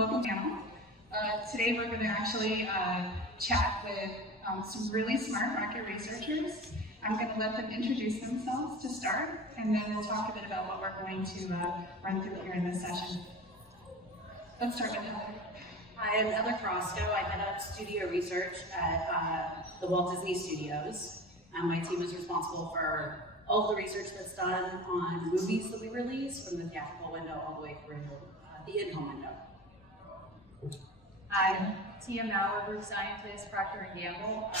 Welcome panel. Today we're going to actually chat with some really smart market researchers. I'm going to let them introduce themselves to start, and then we'll talk a bit about what we're going to run through here in this session. Let's start with Heather. Hi, I'm Heather Crosco. I head up studio research at the Walt Disney Studios. My team is responsible for all the research that's done on movies that we release, from the theatrical window all the way through the in-home window. I'm Tia Maurer, Group Scientist, Procter & Gamble. I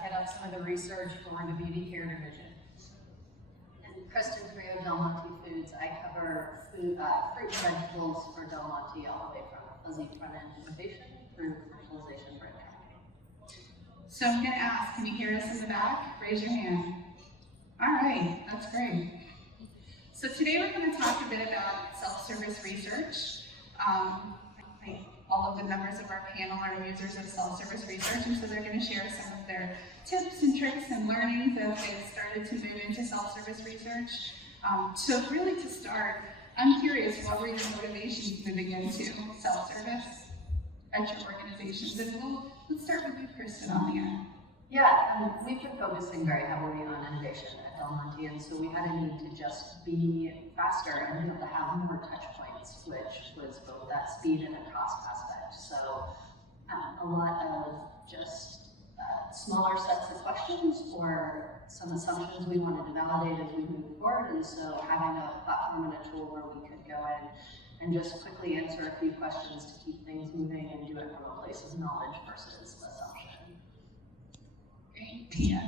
head up some of the research for the beauty care division. And Kristen Creo, Del Monte Foods. I cover fruit and vegetables for Del Monte all the way from fuzzy front-end innovation through commercialization brand tracking. So I'm going to ask, can you hear us in the back? Raise your hand. All right, that's great. So today we're going to talk a bit about self-service research. All of the members of our panel are users of self-service research, and so they're going to share some of their tips and tricks and learnings as they've started to move into self-service research. So really to start, I'm curious, what were your motivations moving into self-service at your organizations? And let's start with you, Kristen, on the end. Yeah, we've been focusing very heavily on innovation at Del Monte, and so we had a need to just be faster and be able to have more touch points, which was both that speed and the cost aspect. So a lot of just smaller sets of questions or some assumptions we wanted to validate as we move forward, and so having a platform and a tool where we could go in and just quickly answer a few questions to keep things moving and do it from a place of knowledge versus assumption. Yeah.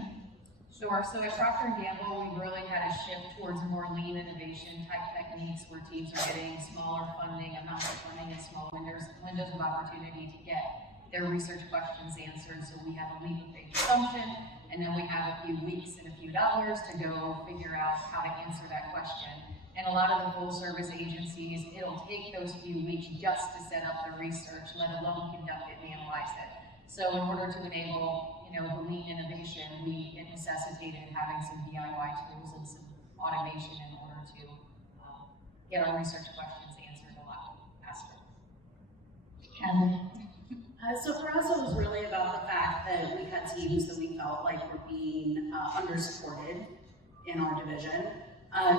Sure. So at Procter & Gamble, we've really had a shift towards more lean innovation type techniques where teams are getting smaller funding, amounts of funding, and small windows of opportunity to get their research questions answered. So we have a leap of faith assumption, and then we have a few weeks and a few dollars to go figure out how to answer that question. And a lot of the full service agencies, it'll take those few weeks just to set up the research, let alone conduct it and analyze it. So in order to enable, the lean innovation, it necessitated having some DIY tools and some automation in order to get our research questions answered a lot faster. So for us, it was really about the fact that we had teams that we felt like were being under-supported in our division.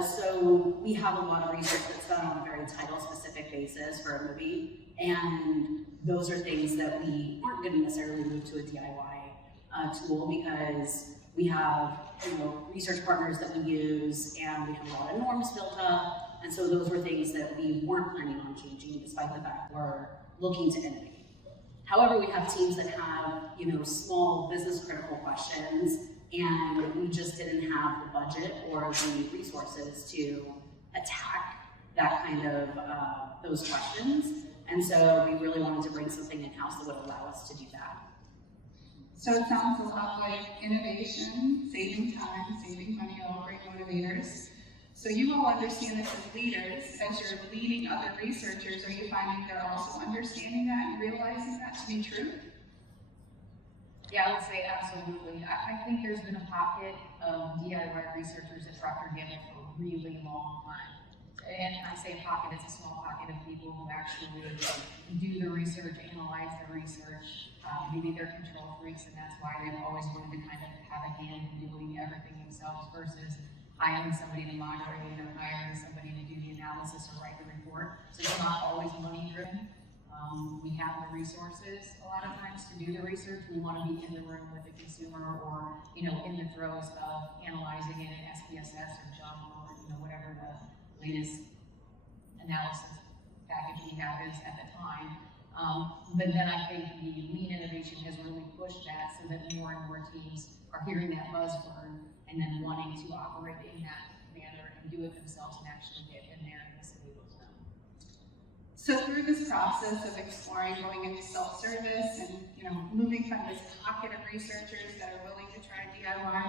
So we have a lot of research that's done on a very title-specific basis for a movie, and those are things that we aren't going to necessarily move to a DIY tool because we have research partners that we use, and we have a lot of norms built up, and so those were things that we weren't planning on changing, despite the fact we're looking to innovate. However, we have teams that have small business critical questions, and we just didn't have the budget or the resources to attack that kind of those questions. And so we really wanted to bring something in-house that would allow us to do that. So it sounds a lot like innovation, saving time, saving money, all great motivators. So you all understand this as leaders, as you're leading other researchers, are you finding they're also understanding that and realizing that to be true? Yeah, I would say absolutely. I think there's been a pocket of DIY researchers at Procter & Gamble for a really long time. And I say pocket, it's a small pocket of people who actually do the research, analyze the research. Maybe they're control freaks, and that's why they've always wanted to kind of have a hand in doing everything themselves versus hiring somebody to moderate or hiring somebody to do the analysis or write the report. So it's not always money driven. We have the resources a lot of times to do the research. We want to be in the room with the consumer or, in the throes of analyzing it in SPSS or JUMP or, whatever the latest analysis package we have is at the time. But then I think the lean innovation has really pushed that so that more and more teams are hearing that buzzword and then wanting to operate in that manner and do it themselves and actually get in there and this enables them. So through this process of exploring going into self-service and moving from this pocket of researchers that are willing to try DIY,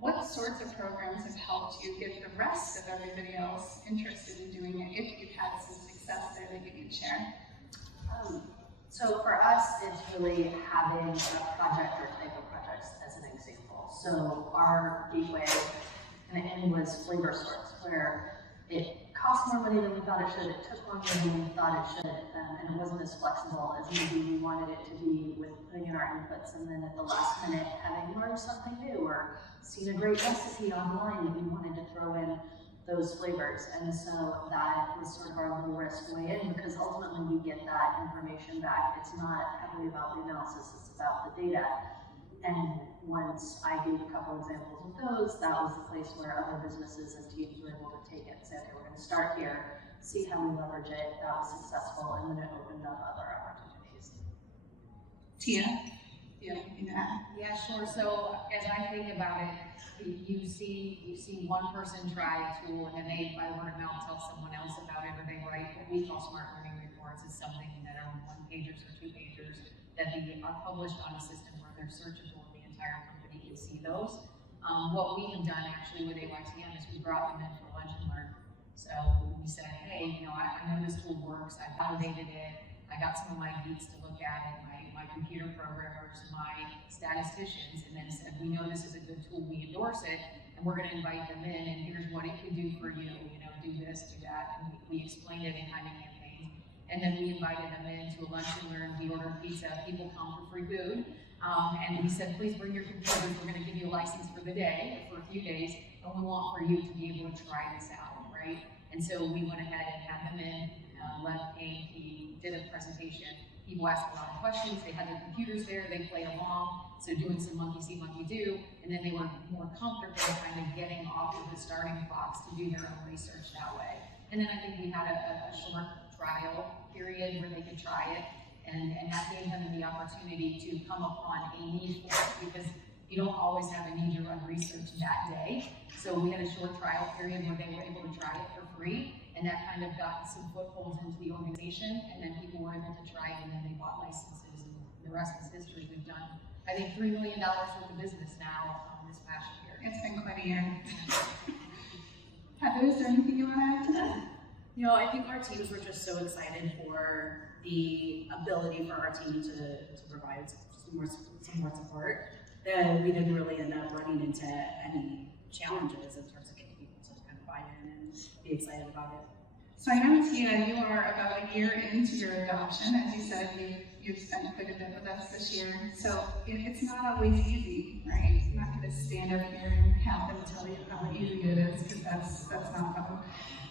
what sorts of programs have helped you get the rest of everybody else interested in doing it, if you've had some success there that you can share? So for us, it's really having a project or type of projects as an example. So our gateway and the end was flavor sorts, where it cost more money than we thought it should, it took longer than we thought it should, and it wasn't as flexible as maybe we wanted it to be with putting in our inputs, and then at the last minute having learned something new or seen a great recipe online that we wanted to throw in those flavors. And so that was sort of our low risk way in, because ultimately we get that information back. It's not heavily about the analysis, it's about the data. And once I gave a couple examples of those, that was the place where other businesses and teams were able to take it and say, okay, we're going to start here, see how we leverage it. That was successful, and then it opened up other opportunities. Tia, do you have anything to add? Yeah, sure. So as I think about it, you see one person try a tool, and then they, by word of mouth, tell someone else about it, or they write what we call smart learning reports. It's something that are 1-pagers or 2-pagers that are published on a system where they're searchable, and the entire company can see those. What we have done actually with AYTM is we brought them in for lunch and learn. So we said, hey, I know this tool works. I validated it. I got some of my geeks to look at it, my computer programmers, my statisticians, and then said, we know this is a good tool, we endorse it, and we're going to invite them in, and here's what it can do for you, do this, do that, and we explained it in kind of campaigns. And then we invited them in to a lunch and learn. We ordered pizza, people come for free food, and we said, please bring your computers, we're going to give you a license for the day, or for a few days, and we want for you to be able to try this out, right? And so we went ahead and had them in. Lev came, he did a presentation. People asked a lot of questions. They had their computers there, they played along, so doing some monkey see, monkey do, and then they were more comfortable kind of getting off of the starting blocks to do their own research that way. And then I think we had a short trial period where they could try it, and that gave them the opportunity to come upon a need for it, because you don't always have a need to run research that day. So we had a short trial period where they were able to try it for free, and that kind of got some footholds into the organization, and then people were able to try it, and then they bought licenses, and the rest is history. We've done, I think, $3 million worth of business now this past year. It's been quite a year. Heather, is there anything you want to add to that? I think our teams were just so excited for the ability for our team to provide some more support that we didn't really end up running into any challenges in terms of getting people to kind of buy in and be excited about it. So I know, Tia, you are about a year into your adoption. As you said, you've spent quite a bit with us this year. So it's not always easy, right? I'm not going to stand up here and have them tell you how easy it is, because that's not fun.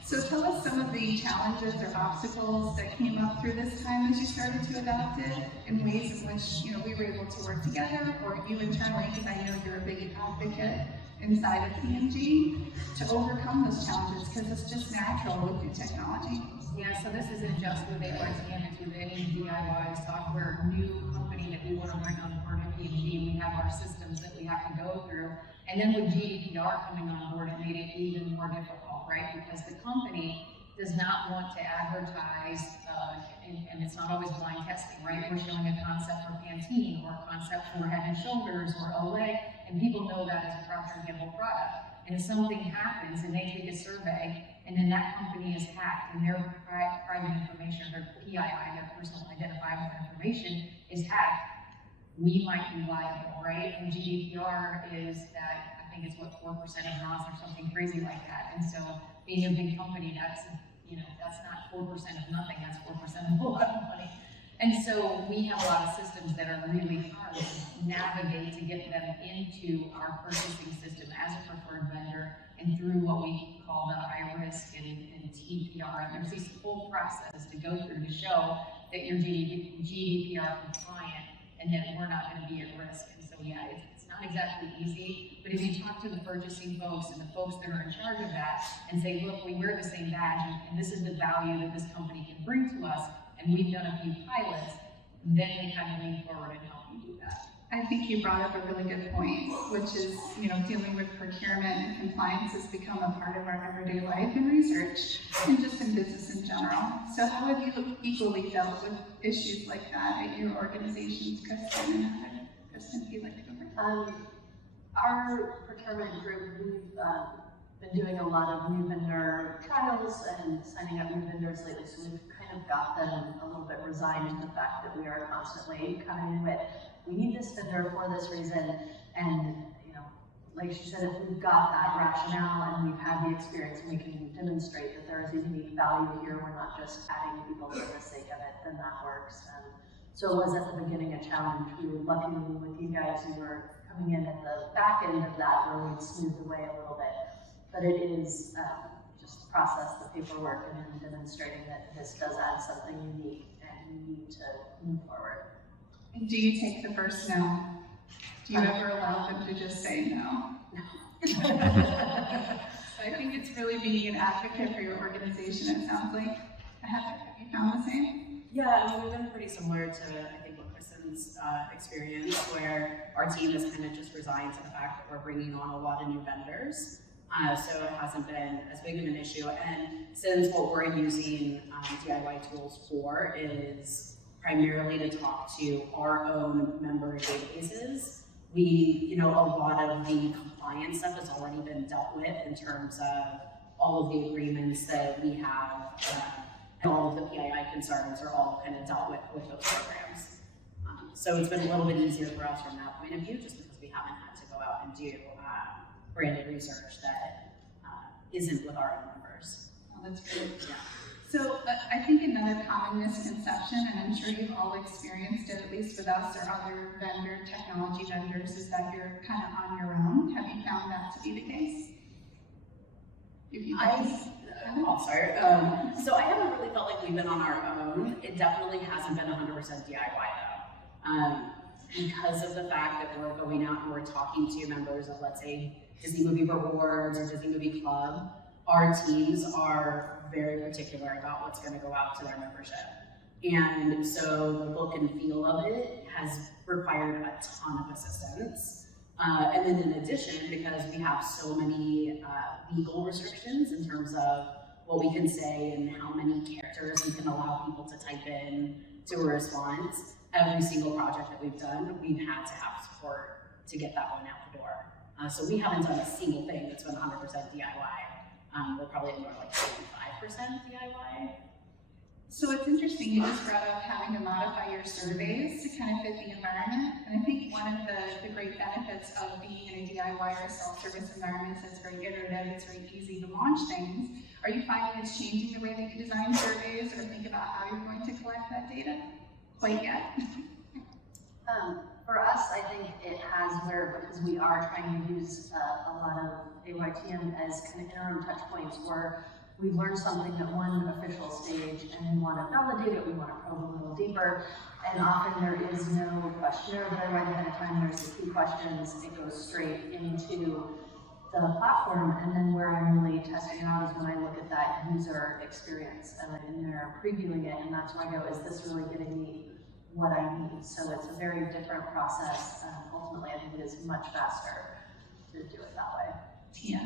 So tell us some of the challenges or obstacles that came up through this time as you started to adopt it, in ways in which we were able to work together, or you internally, because I know you're a big advocate inside of P&G, to overcome those challenges, because it's just natural with new technology. Yeah, so this isn't just with AYTM, it's with any DIY software new company that we want to bring on board at P&G. We have our systems that we have to go through. And then with GDPR coming on board, it made it even more difficult, right? Because the company does not want to advertise, and it's not always blind testing, right? We're showing a concept for Pantene, or a concept for Head and Shoulders, or Olay, and people know that as a Procter & Gamble product. And if something happens and they take a survey, and then that company is hacked, and their private information, their PII, their personal identifiable information, is hacked, we might be liable, right? And GDPR is that, I think it's what, 4% of NOS or something crazy like that. And so being a big company, that's not 4% of nothing, that's 4% of a lot of money. And so we have a lot of systems that are really hard to navigate to get them into our purchasing system as a preferred vendor, and through what we call the IRISC and TPR. And there's these full processes to go through to show that you're GDPR compliant, and that we're not going to be at risk. And so yeah, it's not exactly easy, but if you talk to the purchasing folks and the folks that are in charge of that, and say, look, we wear the same badge, and this is the value that this company can bring to us, and we've done a few pilots, then they kind of lean forward and help you do that. I think you brought up a really good point, which is, dealing with procurement and compliance has become a part of our everyday life in research, and just in business in general. So how have you equally dealt with issues like that at your organizations, Kristen and Heather? Kristen, if you'd like to go first. Our procurement group, we've been doing a lot of new vendor trials and signing up new vendors lately, so we've kind of got them a little bit resigned to the fact that we are constantly coming in with, we need this vendor for this reason, and like she said, if we've got that rationale and we've had the experience and we can demonstrate that there is a unique value here, we're not just adding people for the sake of it, then that works. So it was at the beginning a challenge. We were lucky with you guys who were coming in at the back end of that where we'd smooth the way a little bit. But it is just process the paperwork and then demonstrating that this does add something unique and you need to move forward. And do you take the first no? Do you ever allow them to just say no? So I think it's really being an advocate for your organization, it sounds like. Have you found the same? Yeah, I mean, we've been pretty similar to, I think, what Kristen's experience, where our team has kind of just resigned to the fact that we're bringing on a lot of new vendors. So it hasn't been as big of an issue. And since what we're using DIY tools for is primarily to talk to our own member databases, a lot of the compliance stuff has already been dealt with in terms of all of the agreements that we have, and all of the PII concerns are all kind of dealt with those programs. So it's been a little bit easier for us from that point of view, just because we haven't had to go out and do branded research that isn't with our own members. Oh, that's great. Yeah. So I think another common misconception, and I'm sure you've all experienced it, at least with us or other technology vendors, is that you're kind of on your own. Have you found that to be the case? I'll start. So I haven't really felt like we've been on our own. It definitely hasn't been 100% DIY though. Because of the fact that we're going out and we're talking to members of, let's say, Disney Movie Rewards or Disney Movie Club, our teams are very particular about what's going to go out to their membership. And so the look and feel of it has required a ton of assistance. And then in addition, because we have so many legal restrictions in terms of what we can say and how many characters we can allow people to type in to a response, every single project that we've done, we've had to have support to get that one out the door. So we haven't done a single thing that's been 100% DIY. We're probably more like 75% DIY. So it's interesting, you just brought up having to modify your surveys to kind of fit the environment. And I think one of the great benefits of being in a DIY or a self-service environment is it's very iterative, it's very easy to launch things. Are you finding it's changing the way that you design surveys or think about how you're going to collect that data? Quite yet? For us, I think it has because we are trying to use a lot of AYTM as kind of interim touch points where we've learned something at one official stage and we want to validate it, we want to probe a little deeper, and often there is no questionnaire there right ahead of time, there's the key questions, it goes straight into the platform, and then where I'm really testing it out is when I look at that user experience and I'm in there previewing it, and that's where I go, is this really getting me what I need? So it's a very different process. Ultimately, I think it is much faster to do it that way. Yeah.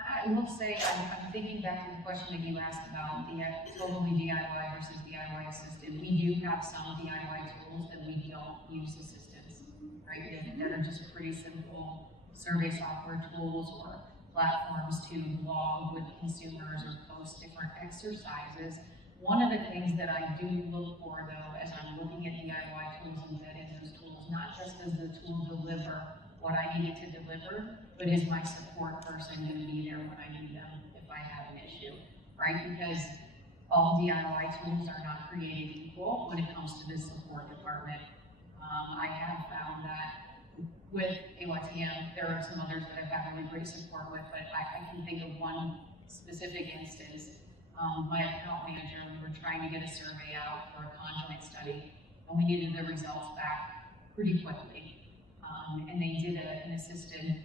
I will say, I'm thinking back to the question that you asked about the totally DIY versus DIY assisted. We do have some DIY tools that we don't use assistants, right? That are just pretty simple survey software tools or platforms to log with consumers or post different exercises. One of the things that I do look for, though, as I'm looking at DIY tools and vetting those tools, not just does the tool deliver what I need it to deliver, but is my support person going to be there when I need them if I have an issue, right? Because all DIY tools are not created equal when it comes to the support department. I have found that with AYTM, there are some others that I've had really great support with, but I can think of one specific instance. My account manager, we were trying to get a survey out for a conjoint study, and we needed the results back pretty quickly. And they did an assisted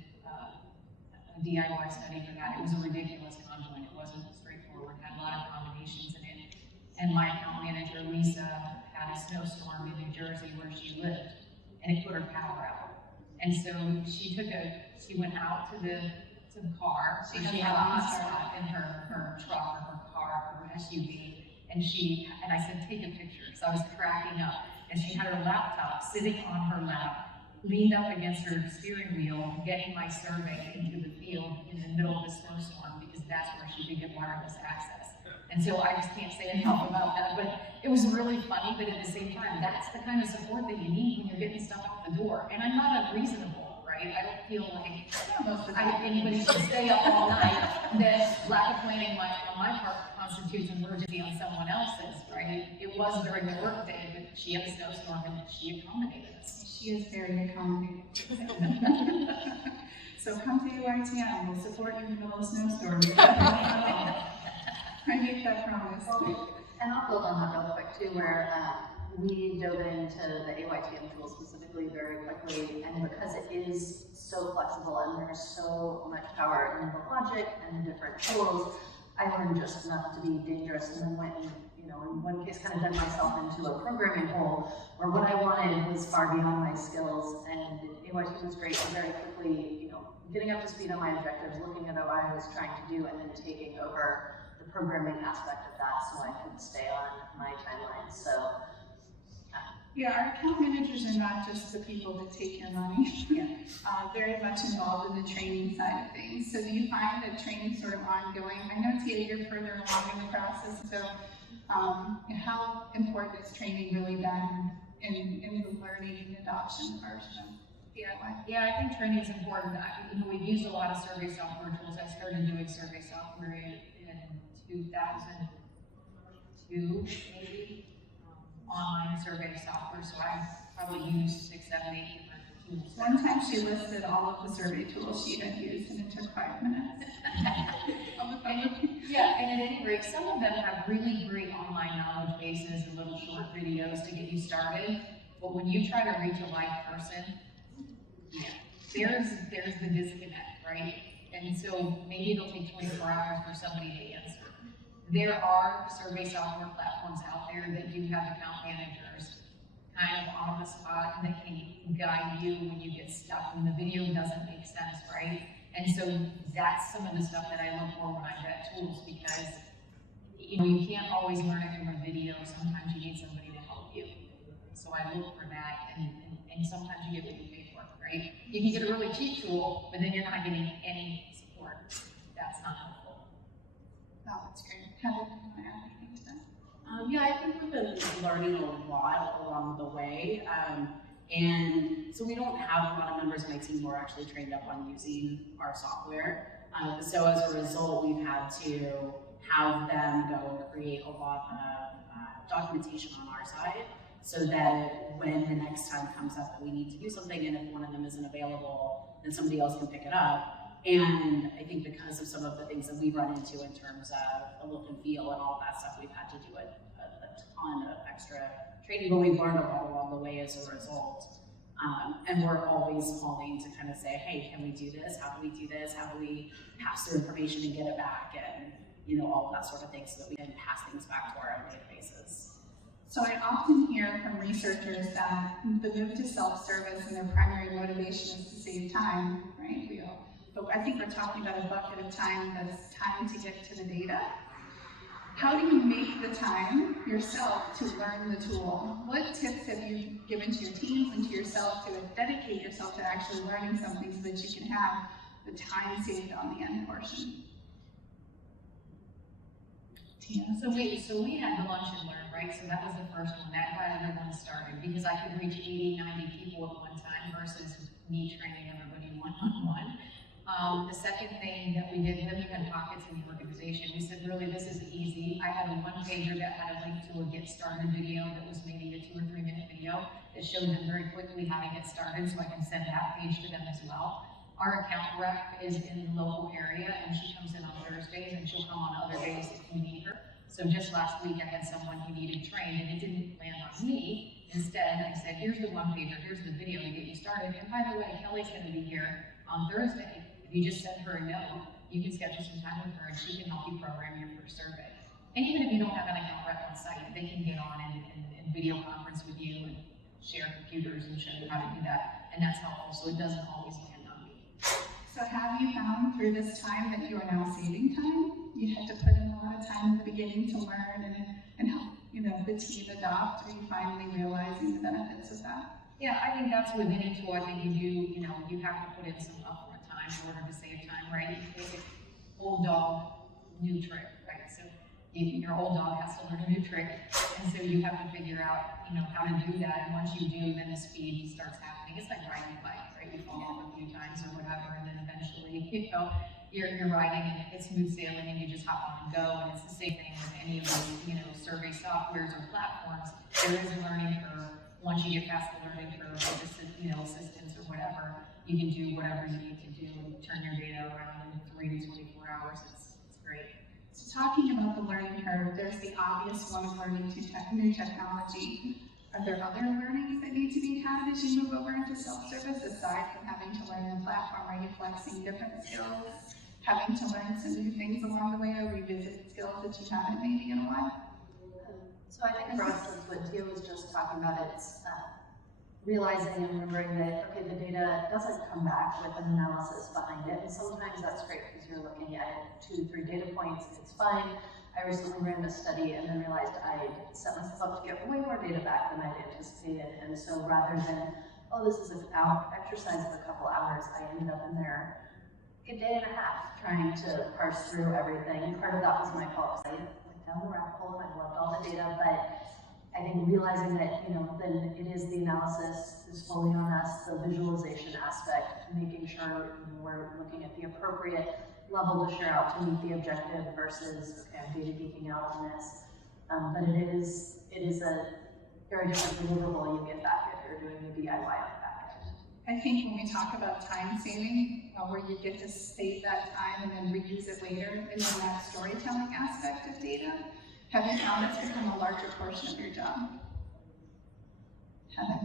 DIY study for that. It was a ridiculous conjoint. It wasn't straightforward. It had a lot of combinations in it. And my account manager, Lisa, had a snowstorm in New Jersey where she lived, and it put her power out. And so she went out to the car. So she had a hotspot in her truck or her car or her SUV, and I said, take a picture. So I was cracking up, and she had her laptop sitting on her lap, leaned up against her steering wheel, getting my survey into the field in the middle of the snowstorm because that's where she could get wireless access. And so I just can't say enough about that, but it was really funny, but at the same time, that's the kind of support that you need when you're getting stuff out the door. And I'm not unreasonable, right? I don't feel like Most of the time. anybody should stay up all night, that lack of planning on my part constitutes an emergency on someone else's, right? It was during the workday, but she had a snowstorm and she accommodated us. She is very accommodating. So come to AYTM, we'll support you in the middle of snowstorms. I make that promise. And I'll build on that real quick too, where we dove into the AYTM tool specifically very quickly, and because it is so flexible and there's so much power in the logic and the different tools, I learned just enough to be dangerous, and then went and, in one case kind of dug myself into a programming hole where what I wanted was far beyond my skills, and AYTM was great and very quickly, getting up to speed on my objectives, looking at what I was trying to do, and then taking over the programming aspect of that so I could stay on my timeline. So Yeah, our account managers are not just the people that take your money. Yeah. Very much involved in the training side of things. So do you find that training sort of ongoing? I know, Tia, you're further along in the process, so how important is training really been in the learning and adoption version of DIY? Yeah, I think training is important. We've used a lot of survey software tools. I started doing survey software in 2002, maybe, online survey software. So I've probably used 6, 7, 8 different tools. One time she listed all of the survey tools she had used, and it took 5 minutes. Yeah, and at any rate, some of them have really great online knowledge bases and little short videos to get you started. But when you try to reach a live person, there's the disconnect, right? And so maybe it'll take 24 hours for somebody to answer. There are survey software platforms out there that do have account managers kind of on the spot that can guide you when you get stuck, when the video doesn't make sense, right? And so that's some of the stuff that I look for when I vet tools, because you can't always learn it from a video. Sometimes you need somebody to help you. So I look for that, and sometimes you get what you pay for, right? You can get a really cheap tool, but then you're not getting any support. That's not helpful. Oh, that's great. Heather, do you want to add anything to that? Yeah, I think we've been learning a lot along the way. And so we don't have a lot of members of my team who are actually trained up on using our software. So as a result, we've had to have them go and create a lot of documentation on our side, so that when the next time comes up that we need to do something, and if one of them isn't available, then somebody else can pick it up. And I think because of some of the things that we've run into in terms of the look and feel and all that stuff, we've had to do a ton of extra training, but we've learned a lot along the way as a result. And we're always calling to kind of say, hey, can we do this? How do we do this? How do we pass through information and get it back? And all of that sort of thing, so that we can pass things back to our databases. So I often hear from researchers that the move to self-service and their primary motivation is to save time, right? But I think we're talking about a bucket of time that's time to get to the data. How do you make the time yourself to learn the tool? What tips have you given to your teams and to yourself to dedicate yourself to actually learning something so that you can have the time saved on the end portion? Tia? So we had the lunch and learn, right? So that was the first one. That got everyone started, because I could reach 80, 90 people at one time versus me training everybody one-on-one. The second thing that we did, then we had pockets in the organization. We said, really, this is easy. I had a one-pager that had a link to a get started video that was maybe a 2 or 3 minute video that showed them very quickly how to get started, so I can send that page to them as well. Our account rep is in the local area, and she comes in on Thursdays, and she'll come on other days if we need her. So just last week, I had someone who needed trained, and it didn't land on me. Instead, I said, here's the one-pager, here's the video to get you started. And by the way, Kelly's going to be here on Thursday. If you just send her a note, you can schedule some time with her, and she can help you program your first survey. And even if you don't have an account rep on site, they can get on and video conference with you and share computers and show you how to do that. And that's helpful, so it doesn't always land on me. So have you found through this time that you are now saving time? You had to put in a lot of time at the beginning to learn and help the team adopt. Are you finally realizing the benefits of that? Yeah, I think that's with any tool. I think you do, you have to put in some upfront time in order to save time, right? It's basic old dog, new trick, right? So your old dog has to learn a new trick, and so you have to figure out, how to do that, and once you do, then the speed starts happening. It's like riding a bike, right? You fall off a few times or whatever, and then eventually, you're riding and it's smooth sailing and you just hop on and go, and it's the same thing with any of those, survey softwares or platforms. There is a learning curve. Once you get past the learning curve, with assistance or whatever, you can do whatever you need to do and turn your data around in 3 to 24 hours. It's great. So talking about the learning curve, there's the obvious one of learning new technology. Are there other learnings that need to be had as you move over into self-service, aside from having to learn the platform? Are you flexing different skills, having to learn some new things along the way, or revisit skills that you haven't maybe in a while? So I think for us, that's what Tia was just talking about. It's realizing and remembering that, okay, the data doesn't come back with an analysis behind it, and sometimes that's great because you're looking at 2 to 3 data points and it's fine. I recently ran a study and then realized I'd set myself up to get way more data back than I'd anticipated, and so rather than, oh, this is an exercise of a couple hours, I ended up in there a day and a half trying to parse through everything. Part of that was my fault because I went down the rabbit hole and I loved all the data, but I think realizing that, then it is the analysis is fully on us, the visualization aspect, making sure we're looking at the appropriate level to share out to meet the objective versus, okay, I'm data geeking out on this. But it is a very different deliverable you get back if you're doing the DIY on the back end. I think when we talk about time saving, where you get to save that time and then reuse it later, and then that storytelling aspect of data, have you found that's become a larger portion of your job? Heather?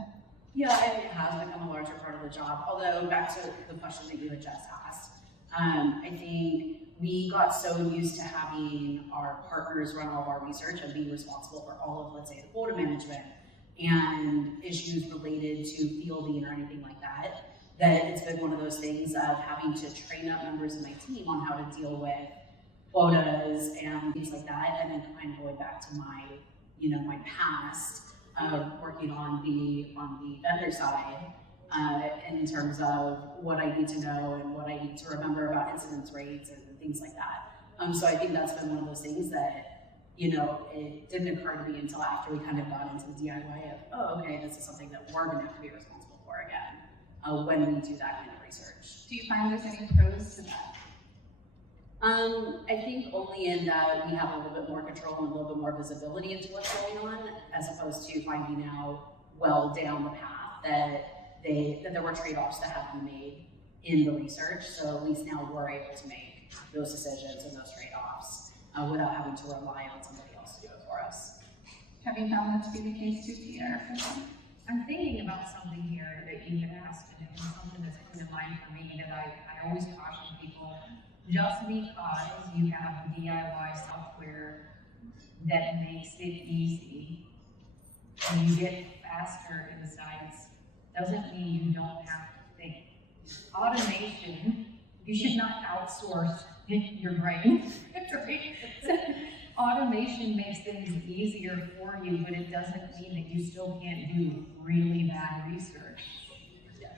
Yeah, it has become a larger part of the job. Although, back to the question that you had just asked, I think we got so used to having our partners run all of our research and be responsible for all of, let's say, the quota management and issues related to fielding or anything like that, that it's been one of those things of having to train up members of my team on how to deal with quotas and things like that, and then kind of going back to my, my past of working on the vendor side, in terms of what I need to know and what I need to remember about incidence rates and things like that. So I think that's been one of those things that, it didn't occur to me until after we kind of got into the DIY of, oh, okay, this is something that we're going to have to be responsible for again when we do that kind of research. Do you find there's any pros to that? I think only in that we have a little bit more control and a little bit more visibility into what's going on, as opposed to finding out well down the path that there were trade-offs that had to be made in the research. So at least now we're able to make those decisions and those trade-offs without having to rely on somebody else to do it for us. Have you found that to be the case too, Peter? I'm thinking about something here that you had asked, and it's something that's come to mind for me that I always caution people. Just because you have DIY software that makes it easy and you get faster in the sites doesn't mean you don't have to think. Automation, you should not outsource your brain. Automation makes things easier for you, but it doesn't mean that you still can't do really bad research.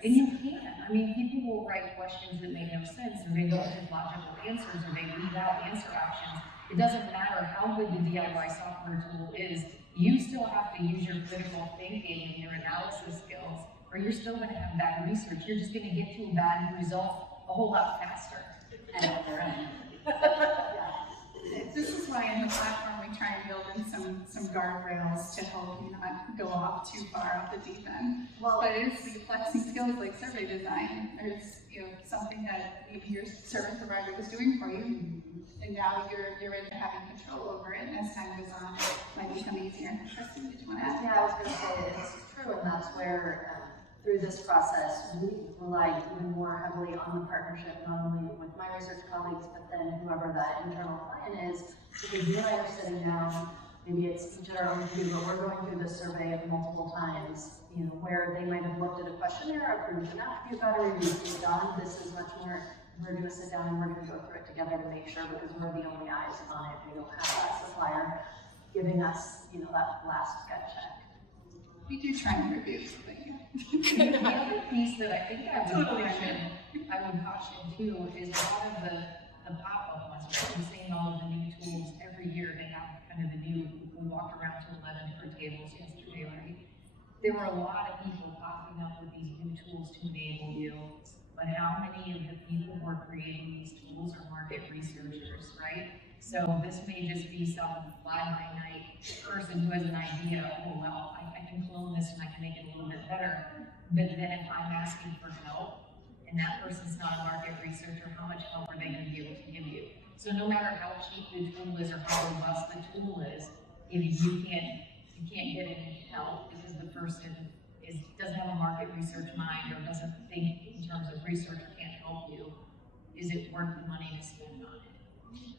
And you can. I mean, people will write questions that make no sense, or they don't have logical answers, or they leave out answer options. It doesn't matter how good the DIY software tool is, you still have to use your critical thinking and your analysis skills, or you're still going to have bad research. You're just going to get to a bad result a whole lot faster. And on their own. This is why in the platform we try and build in some guardrails to help you not go off too far off the deep end. Well, But it's the flexing skills like survey design. There's something that maybe your service provider was doing for you, and now you're into having control over it. As time goes on, it might become easier. Kristen, did you want to add? yeah, I was going to say it's true, and that's where through this process we relied even more heavily on the partnership, not only with my research colleagues, but then whoever that internal client is, because you and I are sitting down. Maybe it's each at our own view, but we're going through this survey multiple times, where they might have looked at a questionnaire, approved an attribute battery, we've done, this is much more, we're going to sit down and we're going to go through it together to make sure, because we're the only eyes on it. We don't have that supplier giving us, that last gut check. We do try and review something. The other piece that I think I would caution too is a lot of the pop-up ones. We're seeing all of the new tools every year they have kind of the new, we walked around to 11 different tables yesterday, right? There were a lot of people popping up with these new tools to enable you, but how many of the people who are creating these tools are market researchers, right? So this may just be some fly-by-night person who has an idea, oh well, I can clone this and I can make it a little bit better. But then if I'm asking for help, and that person's not a market researcher, how much help are they going to be able to give you? So no matter how cheap the tool is or how robust the tool is, if you can't get any help because the person doesn't have a market research mind or doesn't think in terms of research or can't help you, is it worth the money to spend on it?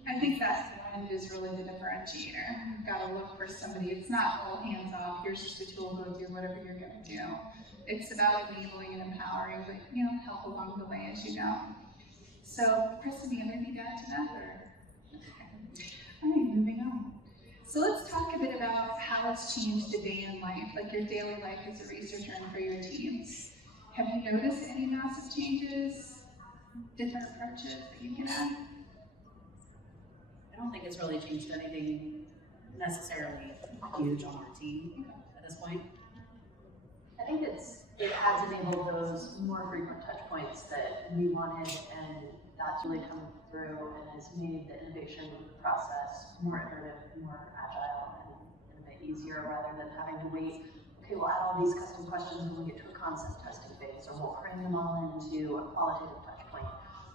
I think that's the one is really the differentiator. You've got to look for somebody. It's not all hands off. Here's just a tool. Go do whatever you're going to do. It's about enabling and empowering, but help along the way as you go. So, Kristen, do you have anything to add to that? Okay. All right, moving on. So let's talk a bit about how it's changed the day in life, like your daily life as a researcher and for your teams. Have you noticed any massive changes, different approaches that you can add? I don't think it's really changed anything necessarily huge on our team at this point. I think it has enabled those more frequent touch points that we wanted, and that's really come through and has made the innovation process more iterative, more agile, and a bit easier rather than having to wait. Okay, we'll add all these custom questions when we get to a concept testing phase, or we'll cram them all into a qualitative touch point.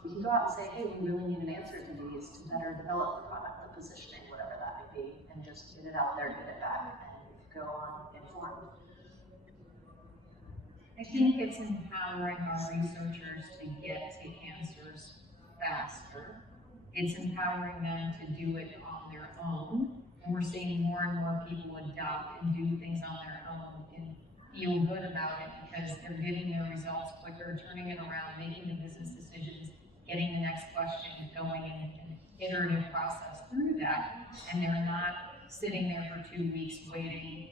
We can go out and say, hey, we really need an answer to these to better develop the product, the positioning, whatever that may be, and just get it out there, get it back, and go on informed. I think it's empowering our researchers to get to answers faster. It's empowering them to do it on their own. And we're seeing more and more people adopt and do things on their own and feel good about it because they're getting their results quicker, turning it around, making the business decisions, getting the next question, going in an iterative process through that. And they're not sitting there for 2 weeks waiting,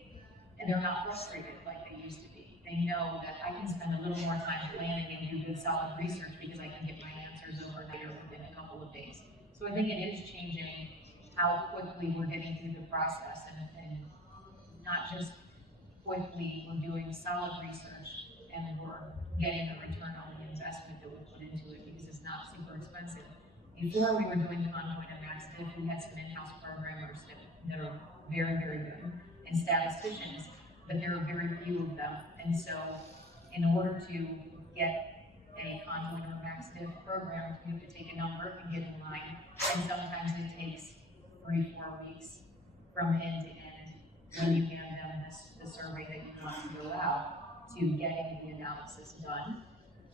and they're not frustrated like they used to be. They know that I can spend a little more time planning and do good solid research because I can get my answers over there within a couple of days. So I think it is changing how quickly we're getting through the process and not just quickly, we're doing solid research and we're getting a return on the investment that we put into it because it's not super expensive. Before we were doing conjoint and max diff, we had some in-house programmers that are very, very good and statisticians, but there are very few of them. And so in order to get a conjoint or max diff program, you have to take a number and get in line. And sometimes it takes 3-4 weeks from end to end when you hand them the survey that you want to go out to getting the analysis done.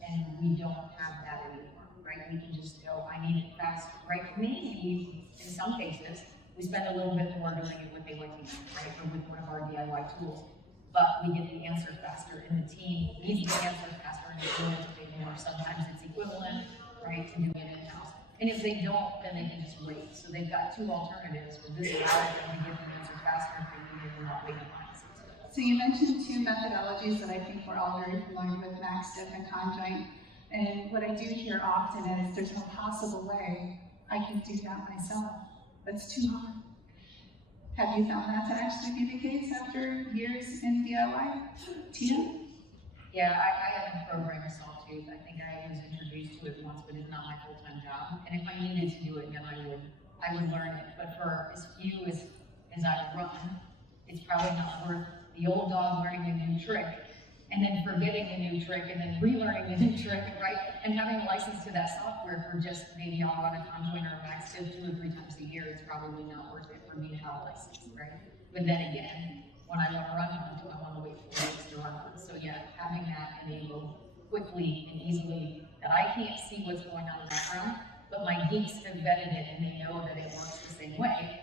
And we don't have that anymore, right? We can just go, I need it fast, right? Maybe in some cases, we spend a little bit more doing it with AYTM, right? Or with one of our DIY tools. But we get the answer faster, and the team needs the answer faster, and they need to pay more. Sometimes it's equivalent, right, to doing it in-house. And if they don't, then they can just wait. So they've got 2 alternatives, but this allows them to get the answer faster if they need it and not wait in line. So you mentioned 2 methodologies that I think we're all very familiar with, max diff and conjoint. And what I do hear often is there's no possible way I can do that myself. That's too hard. Have you found that to actually be the case after years in DIY? Tia? Yeah, I haven't programmed Sawtooth. I think I was introduced to it once, but it's not my full-time job. And if I needed to do it, then I would learn it. But for as few as I run, it's probably not worth the old dog learning a new trick, and then forgetting a new trick, and then relearning the new trick, right? And having a license to that software for just maybe I'll run a conjoint or a max diff 2 or 3 times a year, it's probably not worth it for me to have a license, right? But then again, when I want to run one, do I want to wait 4 weeks to run one? So yeah, having that enabled quickly and easily that I can't see what's going on in the background, but my geeks have vetted it and they know that it works the same way.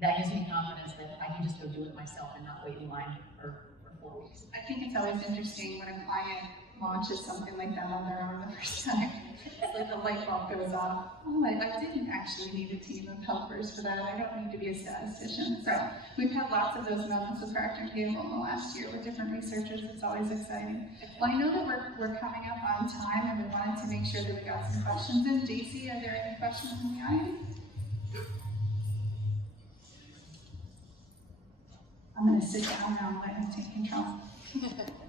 That gives me confidence that I can just go do it myself and not wait in line for 4 weeks. I think it's always interesting when a client launches something like that on their own the first time. It's like the light bulb goes off. Oh, I didn't actually need a team of helpers for that. I don't need to be a statistician. So we've had lots of those moments with Procter & Gamble in the last year with different researchers. It's always exciting. Well, I know that we're coming up on time and we wanted to make sure that we got some questions in. JC, are there any questions from the audience? I'm gonna sit down now and let him take control.